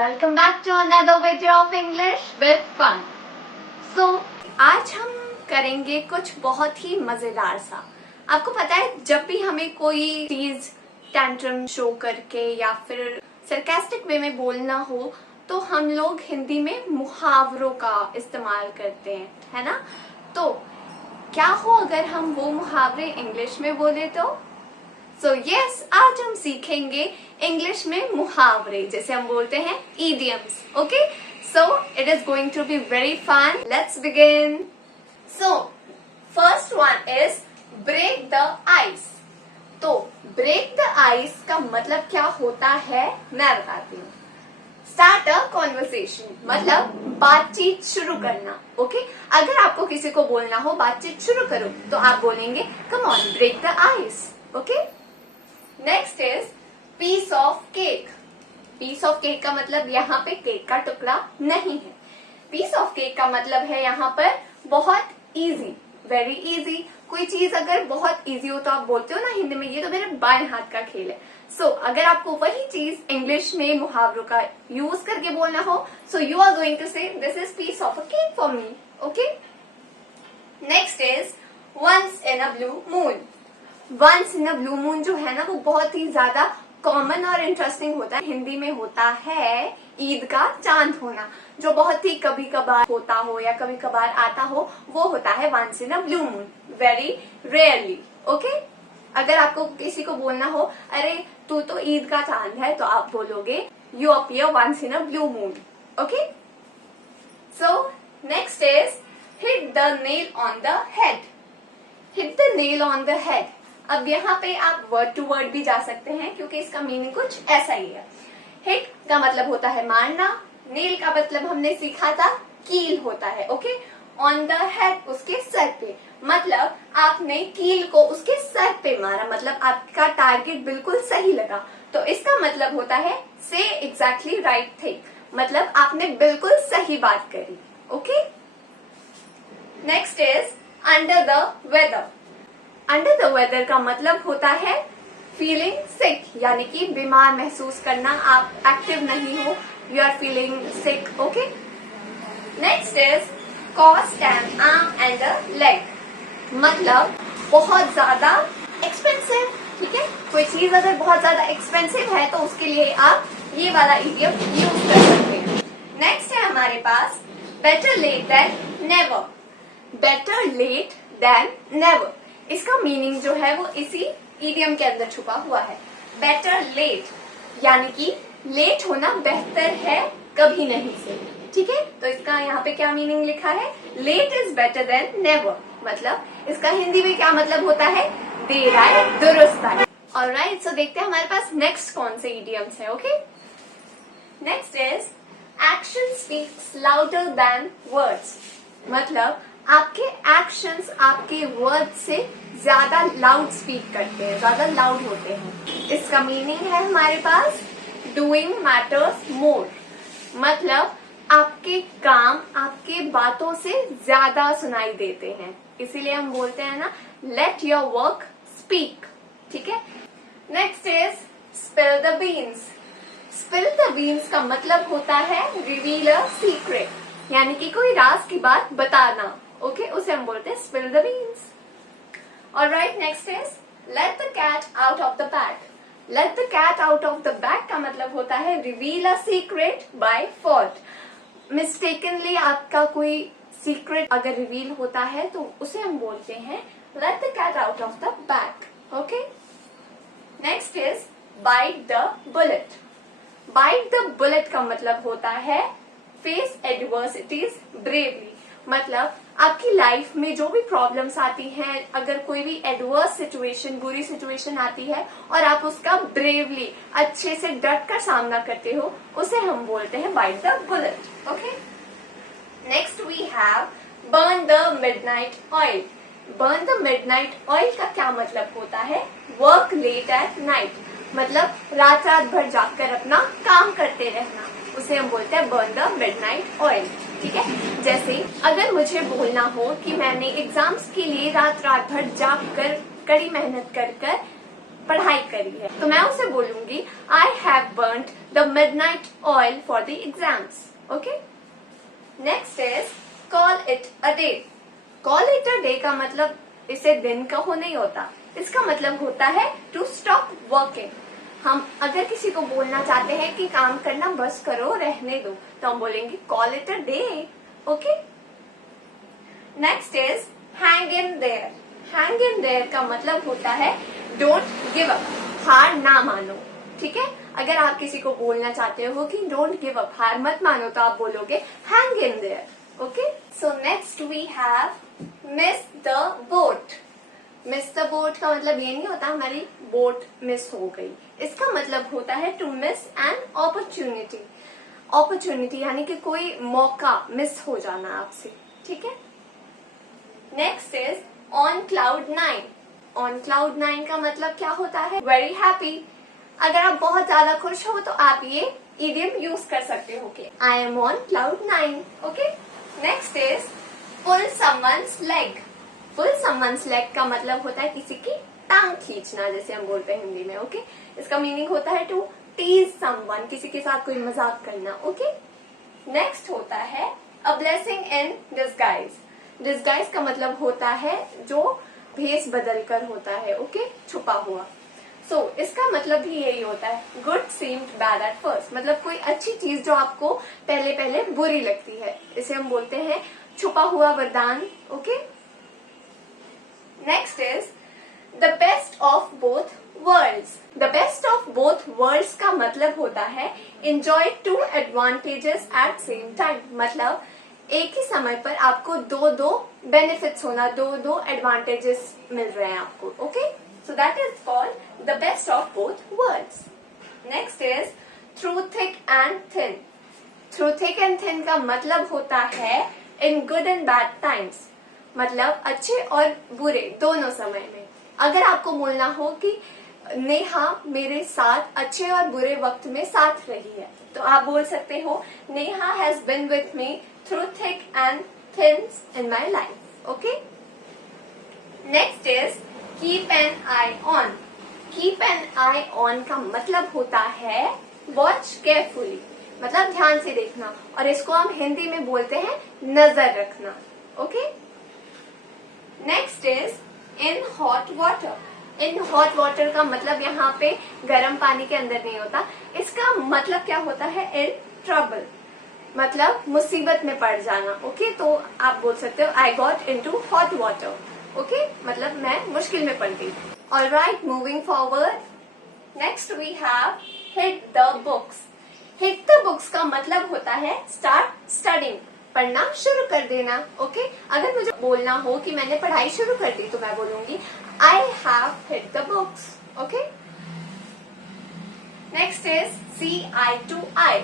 Welcome back to another video of English with fun. So, आज हम करेंगे कुछ बहुत ही मजेदार सा। आपको पता है जब भी हमें कोई चीज टेंट्रम शो करके या फिर सरकास्टिक वे में बोलना हो तो हम लोग हिंदी में मुहावरों का इस्तेमाल करते हैं, है ना। तो क्या हो अगर हम वो मुहावरे इंग्लिश में बोले तो यस, आज हम सीखेंगे इंग्लिश में मुहावरे, जैसे हम बोलते हैं idioms. Okay, so it is going to be very fun. Let's begin. So first one is break the ice. तो break the ice का मतलब क्या होता है मैं बताती हूँ। Start a conversation मतलब बातचीत शुरू करना। ओके, अगर आपको किसी को बोलना हो बातचीत शुरू करो तो आप बोलेंगे come on, break the ice. Okay, next is piece of cake. Piece of cake का मतलब यहाँ पे केक का टुकड़ा नहीं है। पीस ऑफ केक का मतलब है यहाँ पर बहुत इजी, वेरी इजी। कोई चीज अगर बहुत इजी हो तो आप बोलते हो ना हिंदी में ये तो मेरे बाएं हाथ का खेल है। अगर आपको वही चीज इंग्लिश में मुहावरों का यूज करके बोलना हो you are going to say this is piece of a cake for me. Okay, next is once in a blue moon. Once in a blue moon जो है ना वो बहुत ही ज्यादा कॉमन और इंटरेस्टिंग होता है। हिंदी में होता है ईद का चांद होना, जो बहुत ही कभी कभार होता हो या कभी कभार आता हो, वो होता है once in a blue moon, very rarely. Okay, अगर आपको किसी को बोलना हो अरे तू तो ईद का चांद है तो आप बोलोगे you appear once in a blue moon. Okay, so next is hit the nail on the head. Hit the nail on the head. अब यहाँ पे आप वर्ड टू वर्ड भी जा सकते हैं क्योंकि इसका मीनिंग कुछ ऐसा ही है। हिट का मतलब होता है मारना, नेल का मतलब हमने सीखा था कील होता है। ओके, ऑन द हेड उसके सर पे, मतलब आपने कील को उसके सर पे मारा, मतलब आपका टारगेट बिल्कुल सही लगा। तो इसका मतलब होता है से एग्जैक्टली राइट थिंग, मतलब आपने बिल्कुल सही बात करी। Okay, next is under the weather. Under the weather का मतलब होता है फीलिंग सिक, यानी कि बीमार महसूस करना, आप एक्टिव नहीं हो, you are feeling sick. Okay, next is cost an arm and a leg, मतलब बहुत ज्यादा एक्सपेंसिव। ठीक है, कोई चीज अगर बहुत ज्यादा एक्सपेंसिव है तो उसके लिए आप ये वाला इडियम यूज कर सकते हैं। नेक्स्ट है हमारे पास better late than never. Better late than never, इसका मीनिंग जो है वो इसी इडियम के अंदर छुपा हुआ है। बेटर लेट यानी कि लेट होना बेहतर है कभी नहीं से। ठीक है, तो इसका यहाँ पे क्या मीनिंग लिखा है, late is better than never, मतलब इसका हिंदी में क्या मतलब होता है, देर आए दुरुस्त आए। ऑलराइट, सो देखते हैं हमारे पास नेक्स्ट कौन से इडियम्स है। Okay, next is action speaks louder than words, मतलब आपके एक्शंस आपके वर्ड से ज्यादा लाउड स्पीक करते हैं, ज्यादा लाउड होते हैं। इसका मीनिंग है हमारे पास डूइंग मैटर्स मोर, मतलब आपके काम आपके बातों से ज्यादा सुनाई देते हैं, इसीलिए हम बोलते हैं ना लेट योर वर्क स्पीक। ठीक है, next is spill the beans. Spill the beans का मतलब होता है रिवील अ सीक्रेट, यानी कि कोई राज की बात बताना। ओके, उसे हम बोलते हैं spill the beans. Alright, next is let the cat out of the bag. Let the cat out of the bag का मतलब होता है reveal a secret by fault. Mistakenly आपका कोई सीक्रेट अगर रिवील होता है तो उसे हम बोलते हैं let the cat out of the bag. Okay, next is bite the bullet. Bite the bullet का मतलब होता है फेस एडवर्सिटीज ब्रेवली, मतलब आपकी लाइफ में जो भी प्रॉब्लम्स आती हैं, अगर कोई भी एडवर्स सिचुएशन, बुरी सिचुएशन आती है और आप उसका ब्रेवली अच्छे से डट कर सामना करते हो, उसे हम बोलते हैं bite the bullet. Okay, next we have burn the midnight oil. Burn the midnight oil का क्या मतलब होता है, वर्क लेट एट नाइट, मतलब रात रात भर जागकर अपना काम करते रहना, उसे हम बोलते हैं बर्न द मिडनाइट ऑयल। ठीक है, जैसे अगर मुझे बोलना हो कि मैंने एग्जाम्स के लिए रात रात भर जाग कर कड़ी मेहनत कर पढ़ाई करी है। तो मैं उसे बोलूंगी I have burned the midnight oil for the exams. Okay, next is call it a day. Call it a day का मतलब इसे दिन कहो नहीं होता, इसका मतलब होता है टू स्टॉप वर्किंग। हम अगर किसी को बोलना चाहते हैं कि काम करना बस करो, रहने दो, तो हम बोलेंगे call it a day. Okay, next is hang in there. Hang in there का मतलब होता है डोंट गिव अप, हार ना मानो। ठीक है, अगर आप किसी को बोलना चाहते हो कि डोंट गिव अप, हार मत मानो, तो आप बोलोगे hang in there. Okay, so next we have miss the boat. Miss the boat का मतलब ये नहीं होता हमारी बोट मिस हो गई, इसका मतलब होता है to miss an opportunity. Opportunity यानी कि कोई मौका मिस हो जाना आपसे। ठीक है, next is on cloud 9। On cloud 9 का मतलब क्या होता है? Very happy. अगर आप बहुत ज्यादा खुश हो तो आप ये इडियम यूज कर सकते हो कि I am on cloud 9। Okay, next is pull someone's leg. Pull someone's leg का मतलब होता है किसी की टांग खींचना, जैसे हम बोलते हैं हिंदी में। ओके, इसका मीनिंग होता है टू टीज समवन, किसी के साथ कोई मजाक करना। ओके, नेक्स्ट होता है a blessing in disguise. Disguise का मतलब होता है जो भेष बदल कर होता है। ओके, छुपा हुआ। सो इसका मतलब भी यही होता है good seemed bad at first, मतलब कोई अच्छी चीज जो आपको पहले पहले बुरी लगती है, इसे हम बोलते हैं छुपा हुआ वरदान। Okay, next is the best of both worlds. The best of both worlds का मतलब होता है enjoy two advantages at same time, मतलब एक ही समय पर आपको दो बेनिफिट्स होना, दो एडवांटेजेस मिल रहे हैं आपको। Okay, so that is called the best of both world's. Next is through thick and thin. Through thick and thin का मतलब होता है in good and bad times, मतलब अच्छे और बुरे दोनों समय में। अगर आपको बोलना हो कि नेहा मेरे साथ अच्छे और बुरे वक्त में साथ रही है, तो आप बोल सकते हो Neha has been with me through thick and thins in my life. Okay, next is keep an eye on. Keep an eye on का मतलब होता है वॉच केयरफुली, मतलब ध्यान से देखना, और इसको हम हिंदी में बोलते हैं नजर रखना। Okay, next is in hot water. In hot water का मतलब यहाँ पे गर्म पानी के अंदर नहीं होता, इसका मतलब क्या होता है इन ट्रबल, मतलब मुसीबत में पड़ जाना। ओके, तो आप बोल सकते हो I got into hot water. Okay, मतलब मैं मुश्किल में पड़ गई। Alright, moving forward, next we have hit the books. Hit the books का मतलब होता है स्टार्ट स्टडिंग, पढ़ना शुरू कर देना। ओके, अगर मुझे बोलना हो कि मैंने पढ़ाई शुरू कर दी, तो मैं बोलूंगी I have hit the books. Okay, next is see eye to eye.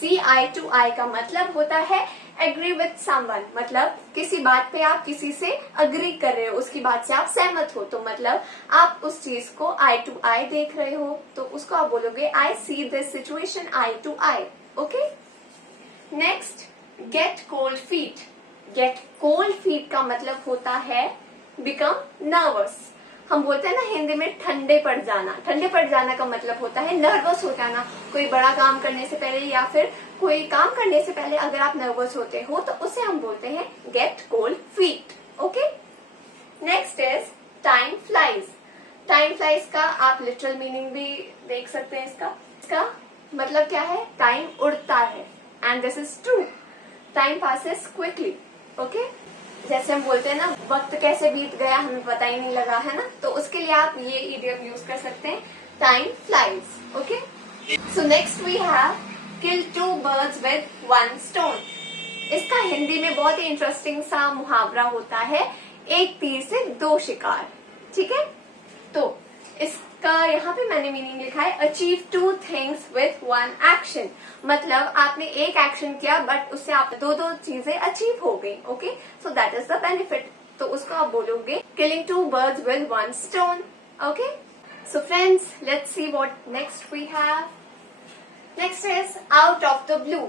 See eye to eye का मतलब होता है एग्री विथ समवन, मतलब किसी बात पे आप किसी से अग्री कर रहे हो, उसकी बात से आप सहमत हो, तो मतलब आप उस चीज को आई टू आई देख रहे हो, तो उसको आप बोलोगे I see this situation eye to eye. Okay, next get cold feet. Get cold feet का मतलब होता है बिकम नर्वस। हम बोलते हैं ना हिंदी में ठंडे पड़ जाना। ठंडे पड़ जाना का मतलब होता है नर्वस हो जाना, कोई बड़ा काम करने से पहले या फिर कोई काम करने से पहले अगर आप नर्वस होते हो तो उसे हम बोलते हैं gate cold feet. Okay, next is time flies. Time flies का आप लिटरल मीनिंग भी देख सकते हैं। इसका मतलब क्या है? टाइम उड़ता है, and this is true. Time passes quickly. Okay, जैसे हम बोलते हैं ना वक्त कैसे बीत गया हमें पता ही नहीं लगा, है ना, तो उसके लिए आप ये इडियम यूज कर सकते हैं time flies. Okay, so next we have kill two birds with one stone. इसका हिंदी में बहुत ही इंटरेस्टिंग सा मुहावरा होता है एक तीर से दो शिकार। ठीक है, तो इसका यहाँ पे मैंने मीनिंग लिखा है achieve two things with one action, मतलब आपने एक एक्शन किया बट उससे आप दो चीजें अचीव हो गई। Okay, so that is the benefit, तो उसको आप बोलोगे killing two birds with one stone. Okay, so friends let's see what next we have. Next is out of the blue.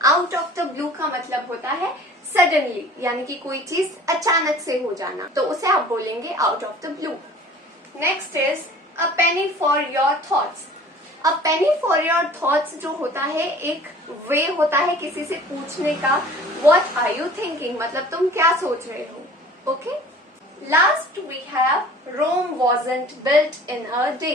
Out of the blue का मतलब होता है suddenly, यानी कि कोई चीज अचानक से हो जाना, तो उसे आप बोलेंगे out of the blue. Next is a Penney for your thoughts. A Penney for your thoughts जो होता है एक वे होता है किसी से पूछने का, व्हाट आर यू थिंकिंग, मतलब तुम क्या सोच रहे हो। Okay, last we have Rome wasn't built in a day,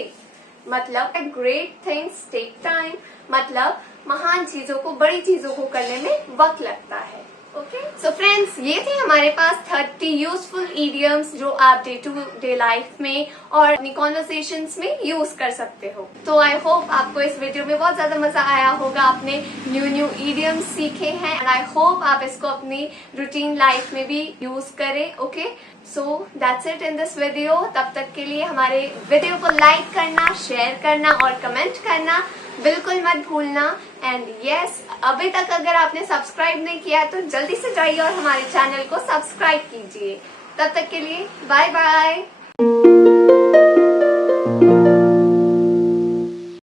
मतलब ग्रेट थिंग्स टेक टाइम, मतलब महान चीजों को, बड़ी चीजों को करने में वक्त लगता है। ओके, सो फ्रेंड्स, ये थे हमारे पास 30 यूजफुल इडियम्स जो आप डे टू डे लाइफ में और अपनी कॉन्वर्सेशंस में यूज कर सकते हो। तो आई होप आपको इस वीडियो में बहुत ज्यादा मजा आया होगा, आपने न्यू इडियम्स सीखे हैं एंड आई होप आप इसको अपनी रूटीन लाइफ में भी यूज करें। Okay, so that's it in this video. तब तक के लिए हमारे वीडियो को लाइक करना, शेयर करना और कमेंट करना बिल्कुल मत भूलना। एंड यस, अभी तक अगर आपने सब्सक्राइब नहीं किया तो जल्दी से जाइए और हमारे चैनल को सब्सक्राइब कीजिए। तब तक के लिए बाय बाय।